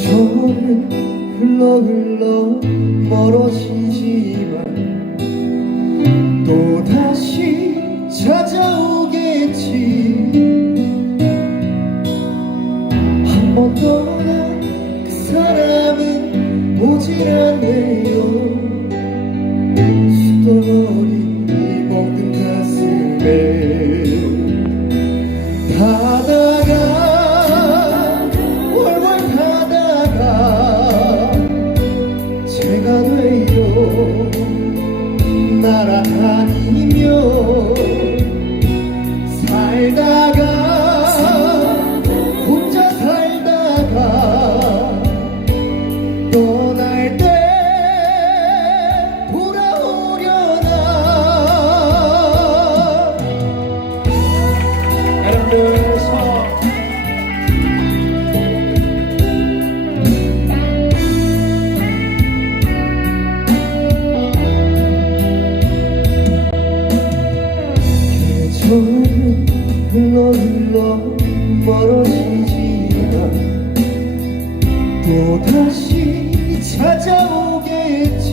흘러 흘러 멀어지지만 또 다시 찾아오겠지. 한 번 떠난 그 사람은 오질 않네요. 숫덩어리 살 흘러 흘러 멀어지지만 또 다시 찾아오겠지.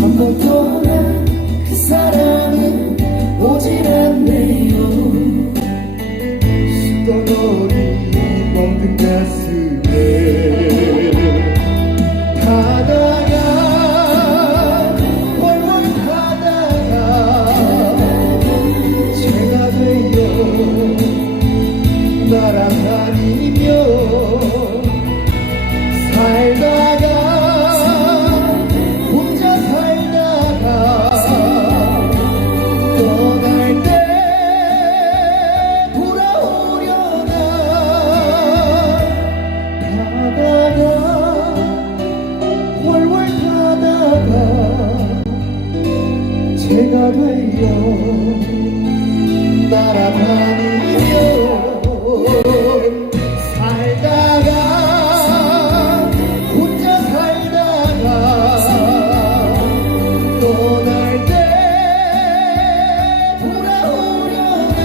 한 번 떠난 그 사랑은 오질 않네요. 숫덩어리 먹는 가슴 날아다니며 살다가 혼자 살다가 떠날 때 돌아오려나 가다가 월월 가다가 제가 되어 날아다니며 살다가 혼자 살다가 떠날 때 돌아오려나.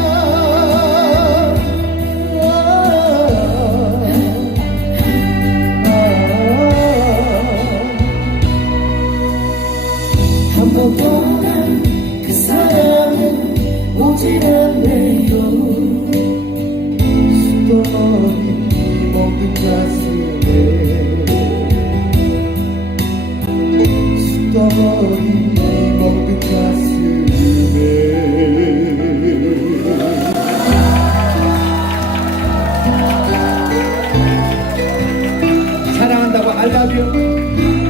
한번 떠난 그 사랑한다고 I love you